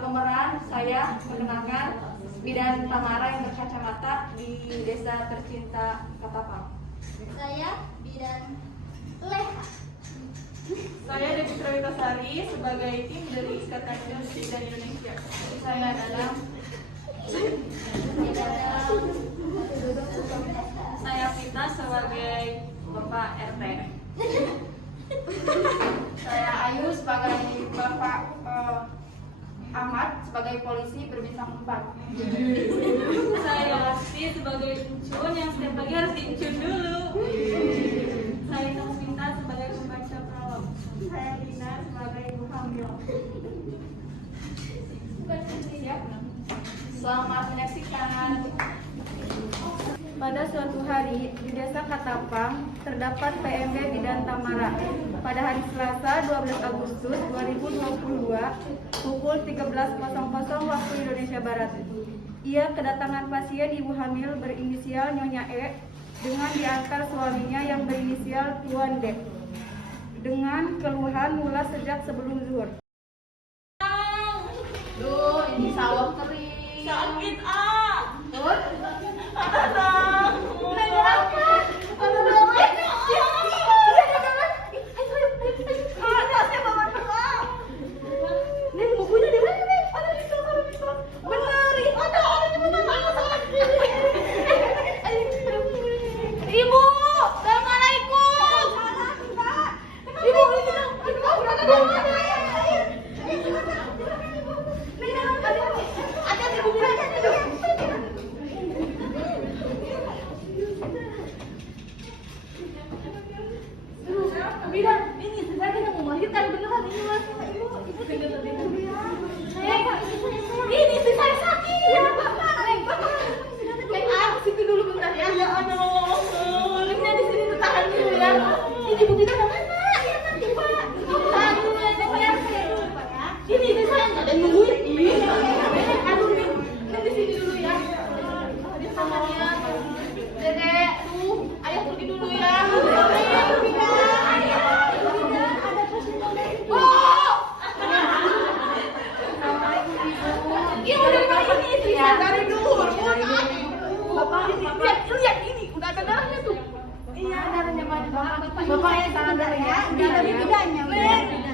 pemeran saya perkenalkan Bidan Tamara yang berkacamata di Desa Tercinta Katapang. Saya Bidan Leha. Saya Devi Trawitasari sebagai tim dari Ikatan Industri Bidan Indonesia. Saya Dadang. Saya Vita sebagai Bapak RT. Saya Ayu sebagai Bapak Ahmad sebagai polisi berbintang 4. Saya Lesti sebagai Incun yang setiap pagi harus diincun dulu. Saya Tasminta sebagai pembaca prolog. Saya Lina sebagai ibu hamil. Selamat menyaksikan. Pada suatu hari di Desa Katapang terdapat PMB Bidan Tamara. Pada hari Selasa 12 Agustus 2022 pukul 13.00 waktu Indonesia Barat. Ia kedatangan pasien ibu hamil berinisial Nyonya E dengan diantar suaminya yang berinisial Tuan D dengan keluhan mulas sejak sebelum zuhur. Duh, ini sawah kering. Sakit Bidan, ini saya kan mau melahirkan beneran ini mas. Ini istri saya sakit. Bapak, situ dulu bentar ya. Ya aduh, ini di sini tahan dulu ya. Ini Bu Bidan mana? Ya nanti Pak. Tahan dulu ya, saya dulu Pak ya. Ini istri saya nggak ada nungguin. Aduh, ini di sini dulu ya. Dia sama dia. Dedek, tuh, ayah pergi dulu ya. Lihat ini udah ada darahnya tuh. Iya, darahnya banyak banget. Bapak ya tangan darah ya. Dari bidangnya.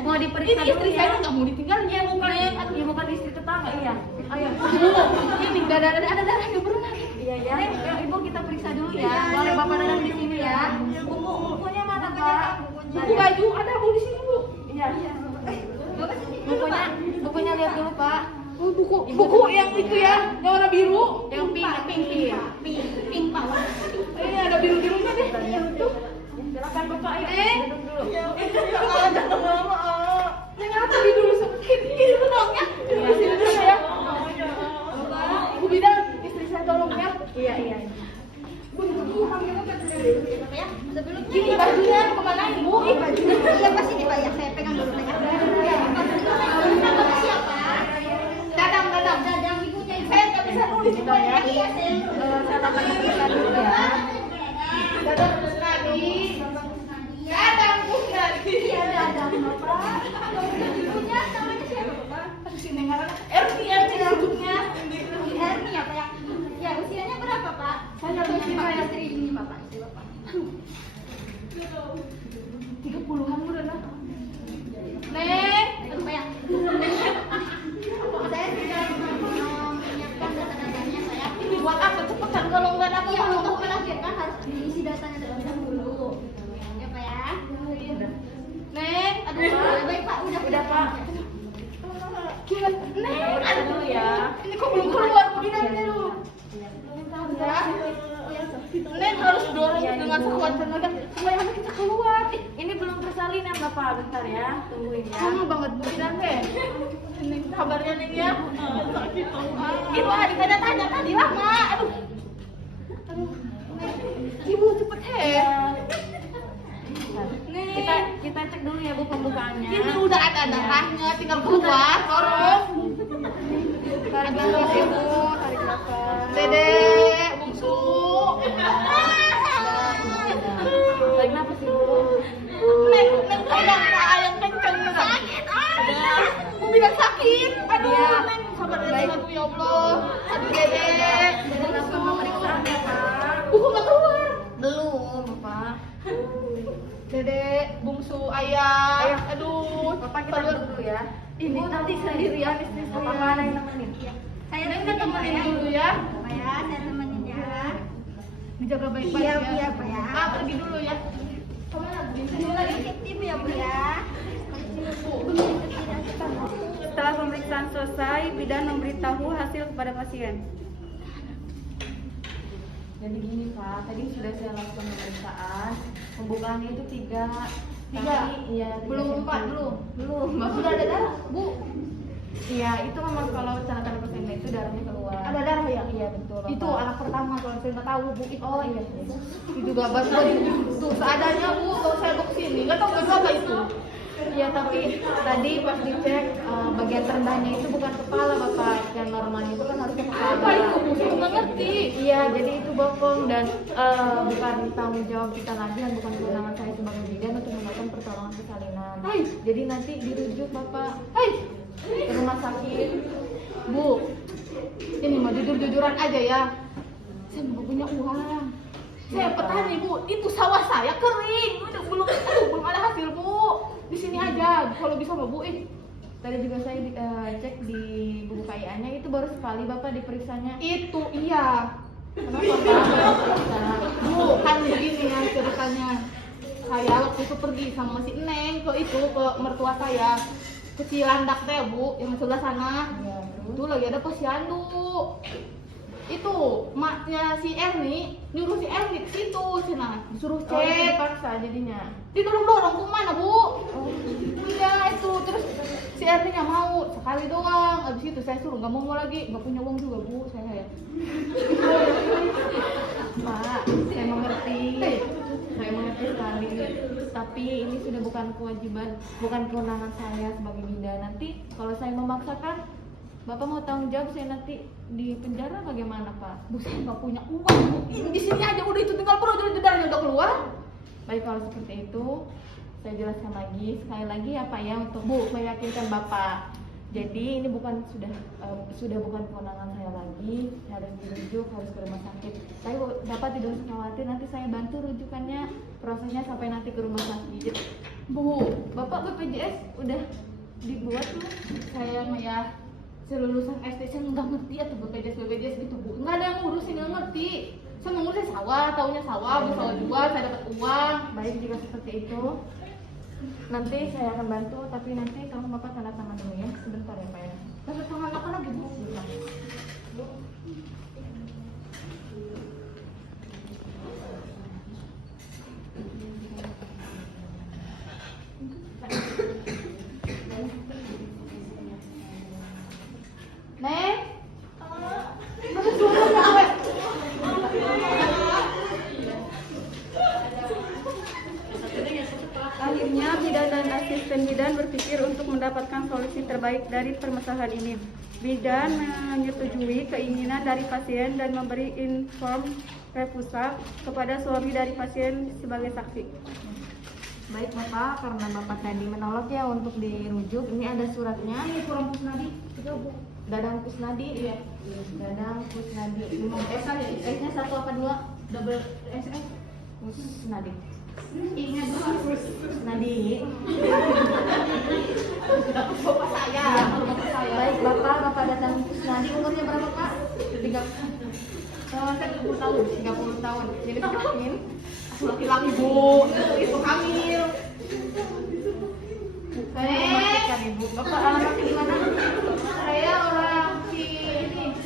Mau diperiksa. Ini istri saya nggak mau ditinggalin ya, bukan ya, bukan istri tetangga. Iya. Ayo. Ini udah ada darahnya berenang. Iya ya. Ibu kita periksa dulu ya. Boleh Bapak datang di sini ya. Bukunya mana Pak? Buku baju ada Bu di sini Bu. Iya. Bukunya lihat dulu Pak. Oh, buku yang itu ya, yang warna biru, yang pink Pak. Ini ada biru-birunya deh. Tuh. Silakan Bapak duduk dulu. Jangan lama. Jangan tadi dulu seperti ini tenangnya. Di sini dulu ya. Bu Bidan, istri saya tolong ya. Iya. Bu, hamilnya kan ya. Sebelumnya ini bajunya kemana Ibu? Bajunya iya pasti nih Pak ya. Saya pegang dulu ya. Nama siapa? Dadang ibunya saya nggak bisa nulis itu ya. Saya tambah tulisan dulu ya. Dadang Kusnadi. Dadang Kusnadi. Iya Dadang Bapak. Ibunya namanya siapa Bapak? Sini ngarang. Erni sebutnya. Erni apa ya? Ya usianya berapa Pak? Saya usia istri ini Bapak. Istri Bapak. 30-an udah lah. Neng, apa ya? Saya sudah menyiapkan data-datanya saya. Ini buat apa? Cepetan kalau nggak ada apa-apa untuk melahirkan harus diisi datanya terlebih dahulu. Ya Pak ya. Neng, aduh baik Pak, udah Pak. Neng, aduh dulu ya. Ini kok belum keluar begini dulu. Ya. Neng harus dorong dengan sekuat tenaga supaya anak kita keluar. Ini belum persalinan Bapak, bentar ya, tungguin ya. Lama banget Bu Bidan deh. Neng kabarnya Neng ya. Sakit tuh. Ibu adik tanya tadi lama. Aduh. Ibu cepet Kita cek dulu ya Bu pembukaannya. Ini udah ada darahnya, tinggal keluar, dorong. Tarik nafas Ibu, tarik nafas. Dedek, bungsu. Tarik nafas Ibu. Neng tolong Pak, yang kenceng sakit. Bu bilang sakit. Aduh, Neng Bapak luar dulu ya. Ini nanti sendirian istri saya. Apa ada yang nemenin? Saya Neng kita temenin dulu ya. Pak ya, saya temenin ya. Dijaga baik-baik Iya, ya. iya, Pak ya. Ah, pergi dulu ya. Kemana? Di sini lagi. Tim ya Bu ya. Setelah pemeriksaan selesai, bidan memberitahu hasil kepada pasien. Jadi gini Pak, tadi sudah saya lakukan pemeriksaan. Pembukaannya itu 3. Tiga? Iya, Belum 4 belum. Belum. Sudah ada darah, Bu. Iya, itu memang kalau tanda-tanda pasien itu darahnya keluar. Ada darah ya? Iya betul. Bapak. Itu anak pertama kalau saya nggak tahu Bu. Oh iya. Itu gambar tuh seadanya Bu. Kalau saya bawa sini nggak tahu berapa itu. Iya tapi tadi pas dicek bagian terendahnya itu bukan kepala Bapak. Yang normalnya itu kan harusnya kepala. Apa itu Bu? Saya nggak ngerti. Iya, jadi itu bokong dan bukan tanggung jawab kita lagi dan bukan kewenangan saya sebagai bidan untuk melakukan pertolongan persalinan. Hai. Jadi nanti dirujuk Bapak Hai. ke rumah sakit. Bu, ini mah jujur-jujuran aja ya. Saya nggak punya uang. Saya petani Bu, itu sawah saya kering. Udah belum ada hasil Bu. Di sini aja, kalau bisa Mbak Bu. Tadi juga saya cek di buku KIA-nya itu baru sekali Bapak diperiksanya. Itu iya. Kenapa Pak? Bu, kan begini ya ceritanya. Saya waktu itu pergi sama si Neng ke mertua saya. Ke Cilandak teh Bu, yang sebelah sana. Iya, terus? Itu lagi ada posyandu. Itu maknya si Erni nyuruh si Erni ke situ, Cina disuruh Oh, itu cek. dipaksa jadinya. Didorong-dorong ke mana Bu? Iya itu terus si Erni nggak mau sekali doang. Abis itu saya suruh nggak mau lagi, nggak punya uang juga Bu saya ya. Pak, saya mengerti. Saya mengerti sekali. Tapi ini sudah bukan kewajiban, bukan kewenangan saya sebagai bidan. Nanti kalau saya memaksakan, Bapak mau tanggung jawab saya nanti di penjara bagaimana Pak? Bu saya nggak punya uang Bu. Ini di sini aja udah itu tinggal perut darahnya udah keluar. Baik kalau seperti itu, saya jelaskan lagi sekali lagi ya Pak ya untuk meyakinkan Bapak. Jadi ini bukan sudah bukan kewenangan saya lagi, harus dirujuk, harus ke rumah sakit. Tapi Bapak tidak usah khawatir, nanti saya bantu rujukannya, prosesnya sampai nanti ke rumah sakit. Bu, Bapak BPJS udah dibuat belum? saya mah ya selulusan SD saya nggak ngerti atau BPJS gitu Bu. Nggak ada yang ngurusin, nggak ngerti. Saya mau ngurusin sawah, taunya sawah, Bu sawah jual, saya dapat uang. Baik jika seperti itu, nanti saya akan bantu. Tapi nanti tolong Bapak tanda tangan dulu ya, sebentar ya Pak ya. Tanda tangan apa lagi Bu? Neng, masa suruh gue? Akhirnya, bidan dan asisten bidan berpikir untuk mendapatkan solusi terbaik dari permasalahan ini. Bidan menyetujui keinginan dari pasien dan memberi inform refusal kepada suami dari pasien sebagai saksi. Baik Bapak, karena Bapak tadi menolak ya untuk dirujuk, ini ada suratnya. Ini kurang Pusnadi, itu Bu. Dadang Kusnadi. Iya. Dadang Kusnadi. S aja, S-nya 1 apa 2? Double SS. Kusnadi. I-nya 2. Kusnadi. Bapak saya, bapak saya. Baik Bapak Dadang Kusnadi, umurnya berapa Pak? 30 tahun. 30 tahun. Jadi kelamin. Laki-laki Bu, itu hamil. Memastikan Ibu. Bapak alamatnya di mana? Saya orang ini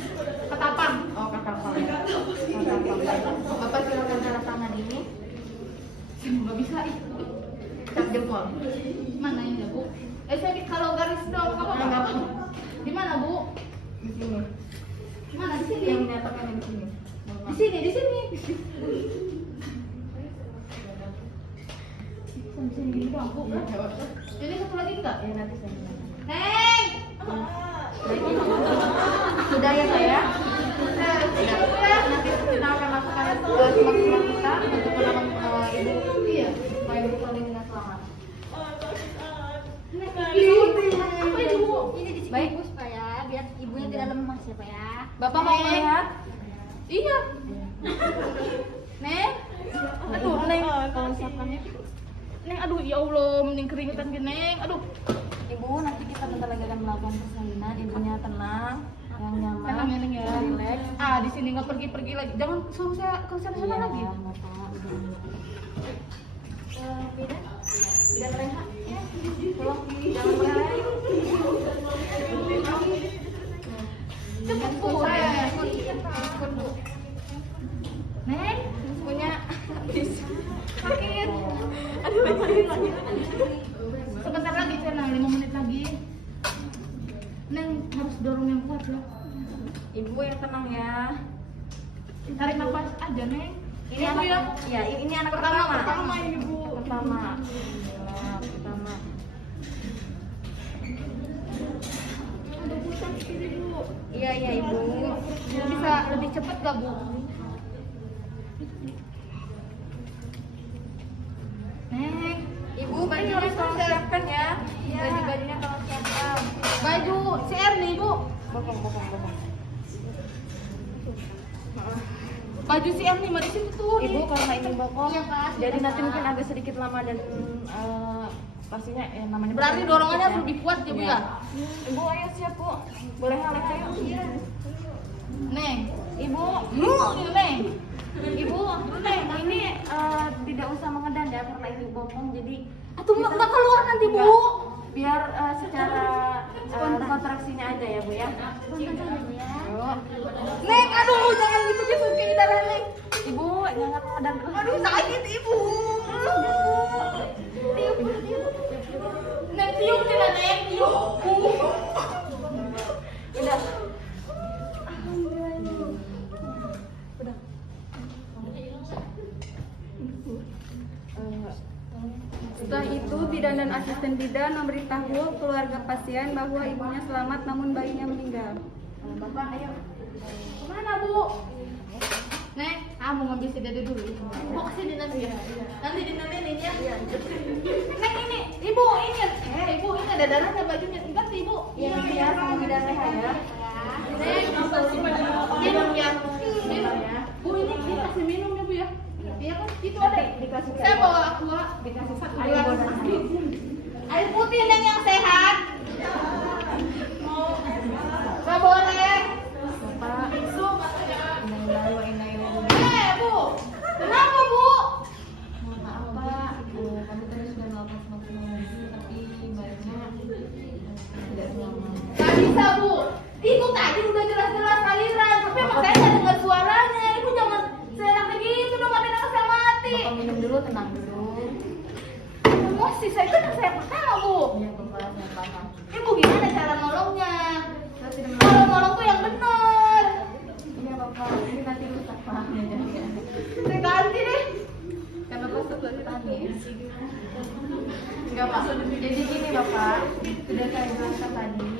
Ketapang. Oh, Ketapang. Ketapang. Bapak silakan tanda tangan ini. Nggak bisa Cap jempol. Mana ini Bu? Saya kalau garis dong, apa Enggak enggak? apa. Di mana Bu? Di sini. Mana di sini? Yang menyatakan di sini. Di sini, di sini. Di sini gini doang Bu. Ini satu lagi enggak? Ya nanti saya bilang. Neng. Baik, sudah ya saya. Nanti kita akan lakukan semaksimal kita untuk menolong ibu. Iya. Supaya ibu kembali dengan selamat. Apa ini Bu? Ini di sini Baik. Bu supaya biar ibunya tidak lemas ya Pak ya. Bapak mau melihat? Iya. Neng. Aduh, Neng. Kalau misalkan Neng, aduh ya Allah, mending keringetan gini, Neng. Aduh. Ibu, nanti kita bentar lagi akan melakukan persalinan. Ibunya tenang, yang nyaman, Tenang ya, Neng ya. relax. Di sini nggak pergi-pergi lagi. Jangan suruh saya ke sana Iya, lagi. Bapak, udah. Bidan, Bidan Reha, ya, tolong jangan berlari. Cepet Bu. Ikut Bu. Neng, Punya habis. sakit. Aduh, lagi. Sebentar lagi Cena, 5 menit lagi. Neng harus dorong yang kuat ya. Ibu yang tenang ya. Tarik nafas aja Neng. Ini Ibu anak, ya. ya, ini anak pertama. Pertama ini Bu. Pertama. Alhamdulillah, pertama. Udah pusat sini Bu. Iya, iya Ibu. Bisa lebih cepat gak Bu? Neng, Ibu, bajunya tolong siapkan ya. Baju-bajunya tolong siapkan. baju CR nih Bu. Bokong. Baju CR nih mari situ tuh. Ibu, karena ini bokong, Iya, Pak. jadi nanti mungkin agak sedikit lama dan pastinya namanya. Berarti dorongannya harus lebih kuat ya Bu ya. Ibu, ayo siap Bu. Boleh ngalih ayo. Neng, Ibu, Neng. Ibu, Neng, ini tidak usah mengedan ya karena ini bokong, jadi Atuh nggak keluar nanti Bu. biar secara kontraksinya aja ya Bu ya. Ayo. Neng, aduh jangan gitu gitu kayak darah Neng. Ibu, jangan mengedan terus. Aduh sakit Ibu. Neng tiup tidak Neng tiup. Udah. Setelah itu, bidan dan asisten bidan memberitahu keluarga pasien bahwa ibunya selamat namun bayinya meninggal. Bapak, ayo. Kemana Bu? Neng, mau ngambil si dede dulu. Bu kesini nanti ya. Nanti dinomelin ya. Neng ini, Ibu ini. Ibu ini ada darahnya bajunya. Ganti Ibu. Iya, iya, sama bidan Reha ya. Neng, minum ya. Minum ya. Bu ini kasih minum ya Bu ya. Iya kan? Itu ada. Dikasih Saya bawa aqua. dikasih satu Air air putih Neng yang sehat. Gak boleh. Bapak. Innalillahi wa inna ilaihi raji'un. Bu. Kenapa Bu? Mohon maaf Pak, kami tadi sudah melakukan semaksimal mungkin, tapi bayinya tidak selamat. Gak bisa Bu. Itu tadi udah jelas-jelas aliran, tapi emang saya nggak dengar suaranya. Ibu jangan seenaknya gitu dong, ada anak saya mati. Bapak minum dulu, tenang dulu. Emosi saya kan anak saya pertama Bu. Iya Bapak, saya paham. Ibu gimana cara nolongnya? Saya tidak Kalau nolong tuh yang benar. Iya Bapak, ini nanti rusak pahamnya jadi ya. Saya ganti deh. Kan Bapak suka tani. Enggak Pak, jadi gini Bapak, sudah saya jelaskan tadi,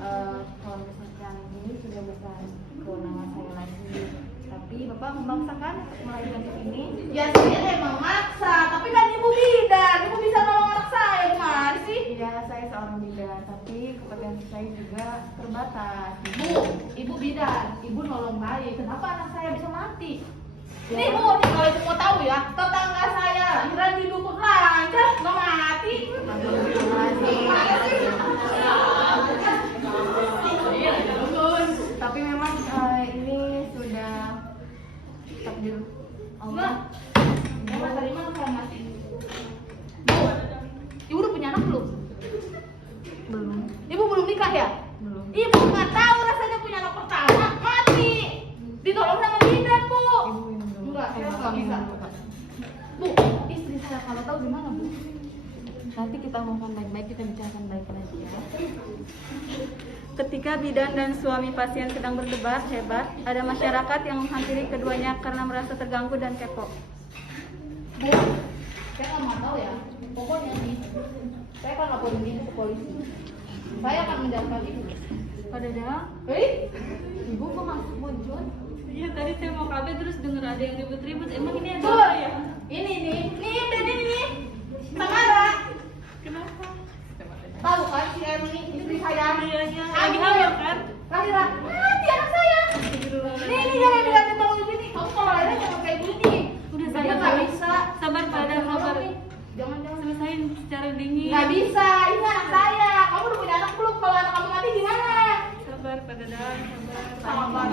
kalau misalkan ini sudah bukan kewenangan saya lagi, tapi Bapak memaksakan untuk melahirkan ke sini. Ya saya emang maksa, tapi kan ibu bidan, ibu bisa nolong anak saya gimana sih? Iya, saya seorang bidan, tapi kompetensi saya juga terbatas. Ibu bidan, ibu nolong bayi, kenapa anak saya bisa mati? Nih Bu, nih kalau ibu mau tahu ya, tetangga saya lahiran di dukun lancar, nggak mati. Tapi memang ini sudah takdir Allah. Emang dari mana saya mati? Bu, ibu udah punya anak belum? Belum. Ibu belum nikah ya? Belum. Ibu nggak tahu rasanya punya anak pertama, mati. Ditolong sama bidan Bu. Ibu minum dulu. Enggak, saya Bapak nggak bisa. minum dulu, Pak. Bu, istri saya kalau tahu gimana Bu? Nanti kita ngomong baik-baik, kita bicarakan baik-baik ya. Ketika bidan dan suami pasien sedang berdebat hebat, ada masyarakat yang menghampiri keduanya karena merasa terganggu dan kepo. Bu, saya nggak mau tahu ya. Pokoknya nih, saya akan laporin ini ke polisi. Saya akan menjawab ibu. Pada Dadang, Ibu kok masuk muncul? Iya, tadi saya mau KB terus denger ada yang ribut-ribut. Emang ini ada Tuh, apa ya? ini udah nih, Samara. Kenapa? Tahu kan si Em ini istri saya? Iya, lagi hamil kan? Lahiran, mati anak saya. Nih jangan bilang tolong gini. Kamu kalau lahiran jangan kayak gini. Udah Dia sabar, nggak bisa. Sabar pada sabar. Jangan Selesain secara dingin. Nggak bisa, ini anak saya. Kamu sabar Pak Dadang, sabar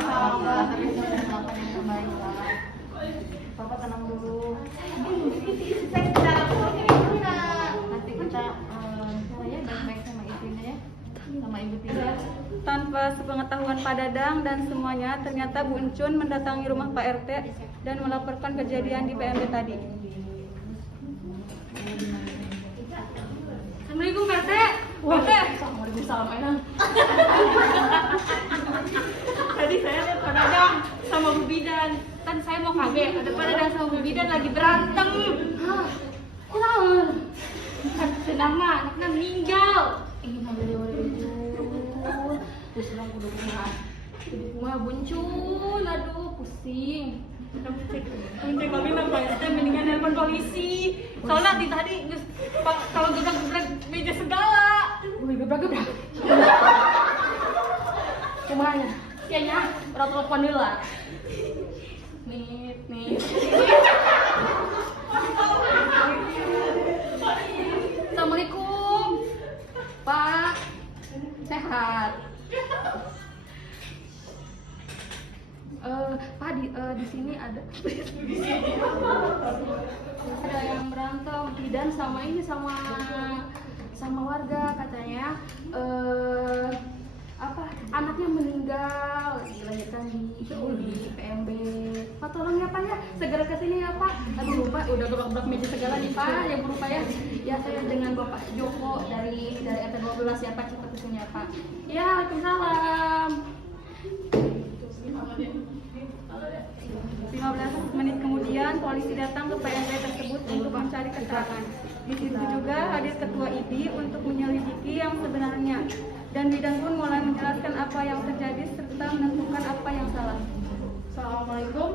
tapi saya sudah melakukan yang terbaik lah. Papa tenang dulu. Saya tidak nanti kita ya baik-baik sama ibunya ya, sama ibu Tina. Tanpa sepengetahuan Pak Dadang dan semuanya, ternyata Bu Encun mendatangi rumah Pak RT dan melaporkan kejadian di PMB tadi. Assalamualaikum Pak RT. Wah, Waalaikumsalam Enak. Tadi saya lihat Pak Dadang sama Bu Bidan. Kan saya mau kaget, ada Pak Dadang sama Bu Bidan lagi berantem. Hah? Bukan senang mah, anaknya meninggal. Terus bilang kudu kumaha. Wah, buncun, aduh pusing. Cek kami nambah itu mendingan nelpon polisi. Soalnya tadi kalau gebrak-gebrak meja segala. Gebrak-gebrak. Kumanya. Kayaknya orang telepon dulu lah. Nih. Assalamualaikum, Pak. Sehat. Pak di sini ada yang berantem Bidan sama ini sama warga katanya anaknya meninggal dilahirkan di PMB. Pak tolong ya Pak ya, segera ke sini ya Pak. Aduh Pak, udah gebrak-gebrak meja segala nih Pak, ya berupa ya. Ya saya dengan Bapak Joko dari RT 12 ya Pak, cepat ke sini ya Pak. Ya, Waalaikumsalam. 15 menit kemudian polisi datang ke PMB tersebut untuk mencari keterangan. Di situ juga hadir ketua IDI untuk menyelidiki yang sebenarnya. Dan Bidan pun mulai menjelaskan apa yang terjadi serta menentukan apa yang salah. Assalamualaikum.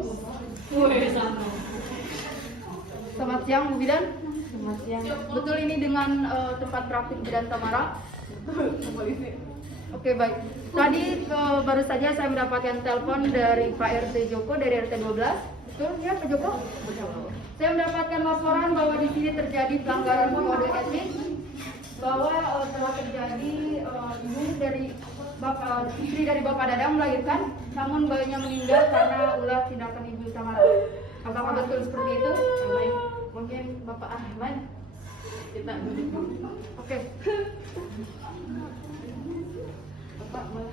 Selamat siang Bu Bidan. Selamat siang. Betul ini dengan tempat praktik Bidan Tamara? Oke baik. Tadi baru saja saya mendapatkan telepon dari Pak RT Joko dari RT 12. Betul ya Pak Joko? Betul. Saya mendapatkan laporan bahwa di sini terjadi pelanggaran kode etik, bahwa telah terjadi istri dari Bapak Dadang melahirkan, namun bayinya meninggal karena ulah tindakan Ibu Tamara. Apakah betul seperti itu? Baik. Mungkin Bapak Ahmad kita duduk dulu. Oke. Bapak boleh.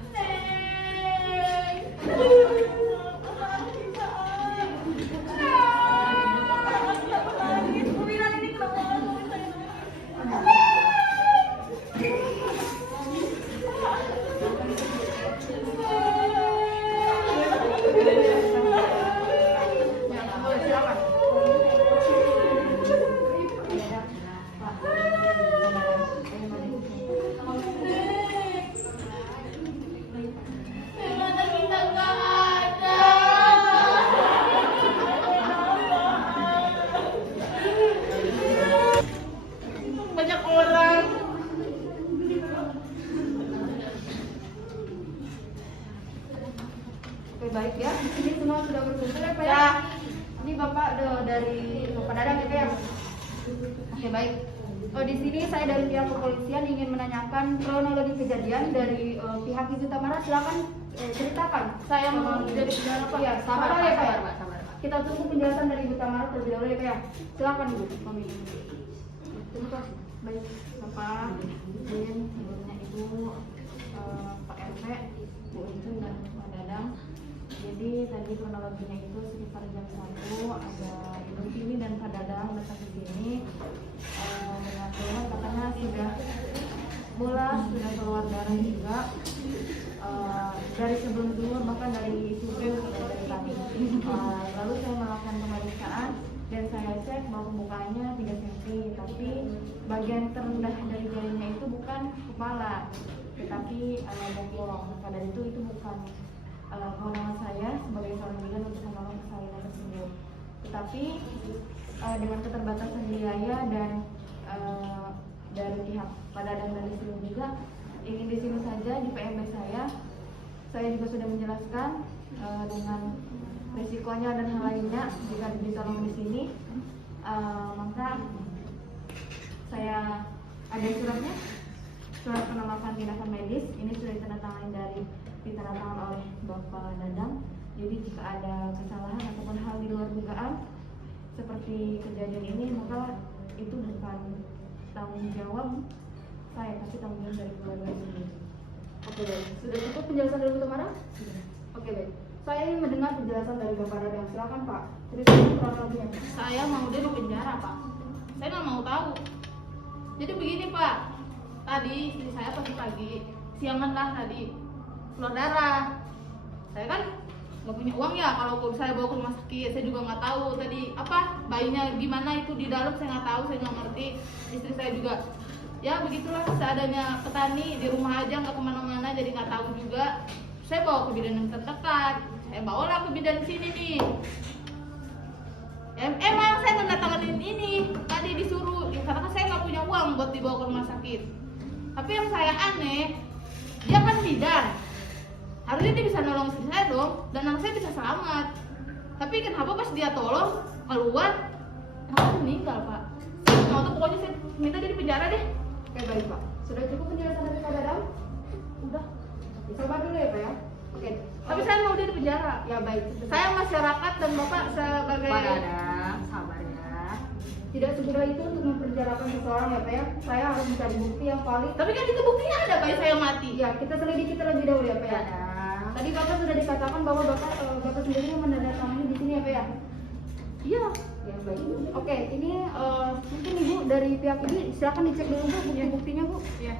Banyak orang. Oke baik ya. Ini semua sudah berkumpul ya Pak ya. Ini Bapak dari Bapak Dadang ya Pak ya. Oke baik. Di sini saya dari pihak kepolisian ingin menanyakan kronologi kejadian dari pihak Ibu Tamara. Silakan ceritakan. Saya mau jadi saudara Pak. Ya, sabar ya Pak ya. Sabar. Kita tunggu penjelasan dari Ibu Tamara terlebih dahulu ya Pak ya. Silakan Bu. Terima kasih. Baik, Bapak, izin sebelumnya Ibu, Pak RT, Bu Encun dan Pak Dadang. Jadi tadi kronologinya itu sekitar jam 1 ada Ibu Tini dan Pak Dadang datang ke sini dengan keluhan katanya sudah bola, sudah keluar darah juga dari sebelum tidur, bahkan dari subuh dari tadi. Lalu saya melakukan pemeriksaan dan saya cek bahwa pembukanya 3 cm, tapi bagian terendah dari jarinya itu bukan kepala, tetapi bokong. Maka dari itu bukan kewenangan saya sebagai seorang bidan untuk menolong persalinan tersebut. Tetapi dengan keterbatasan biaya dan dari pihak Pak Dadang dari sini juga ingin di sini saja di PMB saya juga sudah menjelaskan dengan risikonya dan hal lainnya jika ditolong di sini, maka saya ada suratnya, surat penolakan tindakan medis. Ini sudah ditandatangani dari ditandatangani oleh Bapak Dadang. Jadi jika ada kesalahan ataupun hal di luar dugaan seperti kejadian ini, maka itu bukan tanggung jawab saya, tapi tanggung jawab dari keluarga sendiri. Oke baik, sudah cukup penjelasan dari Bu Tamara? Sudah. Oke baik, saya ingin mendengar penjelasan dari Bapak Dadang. Silakan Pak, ceritakan kronologinya. Saya mau dia di penjara Pak. Saya nggak mau tahu. Jadi begini Pak, tadi istri saya pagi-pagi siangan lah tadi keluar darah. Saya kan nggak punya uang ya, kalau saya bawa ke rumah sakit saya juga nggak tahu tadi apa bayinya gimana itu di dalam, saya nggak tahu, saya nggak ngerti. Istri saya juga ya begitulah, seadanya petani di rumah aja nggak kemana-mana, jadi nggak tahu juga. Saya bawa ke bidan yang terdekat, saya bawalah ke bidan sini nih. Emang saya mendatangkan ini tadi disuruh, ya, karena saya nggak punya uang buat dibawa ke rumah sakit. Tapi yang saya aneh, dia kan bidan, harusnya dia bisa nolong istri saya dong, dan anak saya bisa selamat. Tapi kenapa pas dia tolong keluar, malah meninggal Pak. Mau tuh pokoknya saya minta dia di penjara deh. Oke baik Pak, sudah cukup penjelasan dari Pak Dadang? Udah. Sabar dulu ya Pak ya. Oke. Tapi saya mau dia di penjara. Ya baik. Saya masyarakat dan Bapak sebagai Pak Dadang, sabar ya. Tidak semudah itu untuk mempenjarakan seseorang ya Pak ya. Saya harus mencari bukti yang valid. tapi kan itu buktinya ada bayi saya mati. Ya, kita selidiki terlebih dahulu ya Pak ya. Tadi Bapak sudah dikatakan bahwa Bapak sendiri yang menandatangani di sini ya Pak ya. Iya. Ya baik. Oke, ini mungkin Ibu dari pihak ini silakan dicek dulu Bu bukti-buktinya Bu. Ya,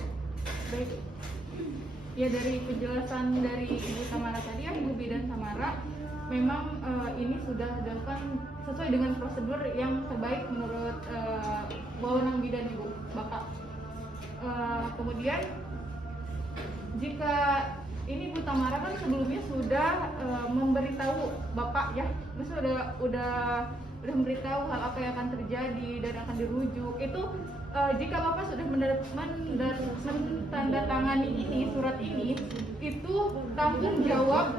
baik. Ya dari penjelasan dari Ibu Tamara tadi ya, Ibu Bidan Tamara, memang ini sudah dilakukan sesuai dengan prosedur yang terbaik menurut wewenang bidan Ibu Bapak. Kemudian jika ini Bu Tamara kan sebelumnya sudah memberitahu Bapak ya, maksudnya udah memberitahu hal apa yang akan terjadi dan akan dirujuk. Itu jika Bapak sudah menandatangani ini surat ini, itu tanggung jawab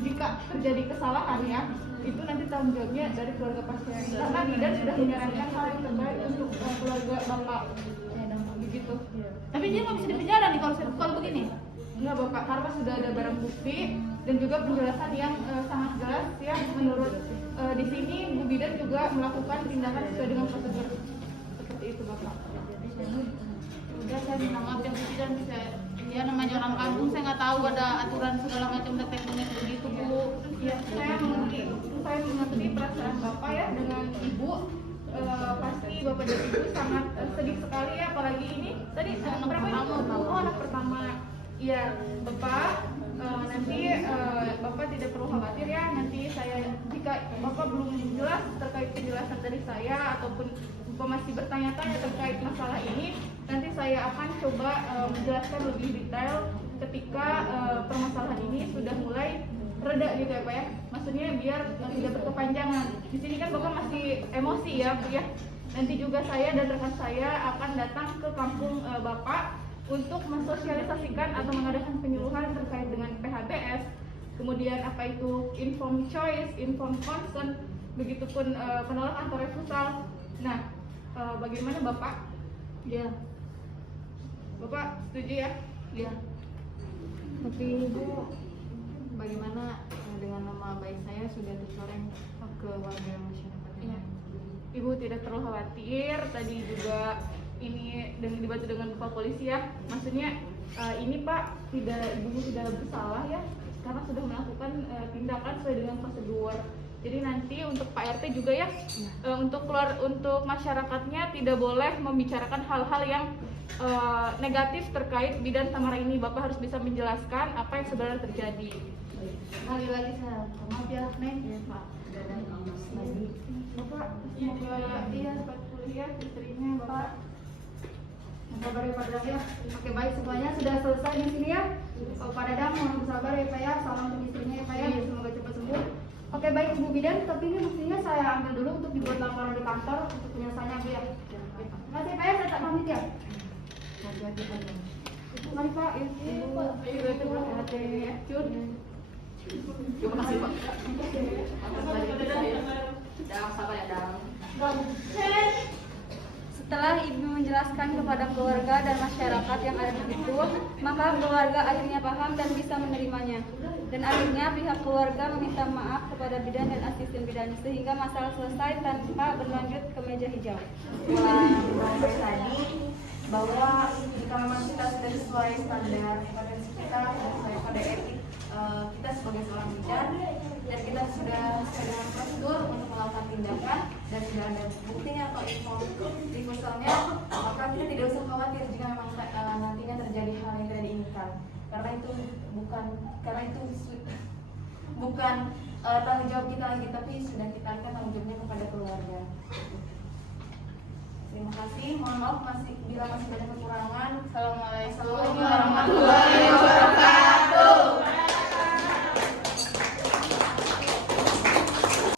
jika terjadi kesalahan ya, itu nanti tanggung jawabnya dari keluarga pasien. Karena bidan sudah menyarankan hal yang terbaik untuk keluarga Bapak. Begitu. Tapi dia nggak bisa dipenjara nih kalau begini. Enggak Bapak, karena sudah ada barang bukti dan juga penjelasan yang sangat jelas ya, menurut di sini Bu Bidan juga melakukan tindakan sesuai dengan prosedur seperti itu Bapak. Udah saya minta maaf yang Bu Bidan, ya namanya orang kampung, saya nggak tahu ada aturan segala macam teknik begitu Bu. Ya saya mengerti perasaan Bapak ya dengan Ibu. Pasti Bapak dan Ibu sangat sedih sekali ya, apalagi ini tadi anak pertama. Oh anak pertama. Iya Bapak, nanti Bapak tidak perlu khawatir ya, nanti saya jika Bapak belum jelas terkait penjelasan dari saya ataupun Bapak masih bertanya-tanya terkait masalah ini, nanti saya akan coba menjelaskan lebih detail ketika permasalahan ini sudah mulai reda gitu ya Pak ya. Maksudnya biar tidak berkepanjangan. Di sini kan Bapak masih emosi ya Bu ya. Nanti juga saya dan rekan saya akan datang ke kampung Bapak untuk mensosialisasikan atau mengadakan penyuluhan terkait dengan PHBS, kemudian apa itu informed choice, informed consent, begitupun penolakan atau refusal. Nah, bagaimana Bapak? Ya, Bapak setuju ya? ya. Tapi Ibu, bagaimana dengan nama baik saya sudah tercoreng ke warga masyarakat ini? Iya. Ibu tidak perlu khawatir, tadi juga ini dengan dibantu dengan Bapak polisi ya. Maksudnya ini Pak, Ibu tidak bersalah ya, karena sudah melakukan tindakan sesuai dengan prosedur. Jadi nanti untuk Pak RT juga ya, untuk masyarakatnya tidak boleh membicarakan hal-hal yang negatif terkait Bidan Tamara ini. Bapak harus bisa menjelaskan apa yang sebenarnya terjadi. Sekali lagi saya maaf ya Neng. Ya Pak. Lagi. Bapak semoga iya cepat pulih ya istrinya Bapak. Sabar ya Pak Dadang ya. Oke baik, semuanya sudah selesai di sini ya. Pak Dadang mohon bersabar ya Pak ya. Salam untuk istrinya ya Pak ya. Semoga cepat sembuh. Oke baik Ibu Bidan, tapi ini buktinya saya ambil dulu untuk dibuat laporan di kantor untuk penyelesaiannya Bu ya. Terima kasih Pak ya, saya tak pamit ya. Hati-hati Pak. Mari Pak. Ayo berarti pulang hati ya. Cun. Terima kasih Pak. Sabar ya Dang. Setelah Ibu menjelaskan kepada kepada keluarga dan masyarakat yang ada di situ, maka keluarga akhirnya paham dan bisa menerimanya. Dan akhirnya pihak keluarga meminta maaf kepada bidan dan asisten bidan sehingga masalah selesai tanpa berlanjut ke meja hijau. Sampai tadi bahwa jika memang kita sudah sesuai standar kompetensi kita, sudah sesuai kode etik kita sebagai seorang bidan, dan kita sudah sesuai dengan prosedur untuk melakukan tindakan dan sudah ada buktinya atau informalnya, maka kita tidak usah khawatir jika memang nantinya terjadi hal yang tidak diinginkan, karena itu bukan tanggung jawab kita lagi, tapi sudah kita alihkan tanggung jawabnya kepada keluarga. Terima kasih, mohon maaf bila masih banyak kekurangan. Assalamualaikum warahmatullahi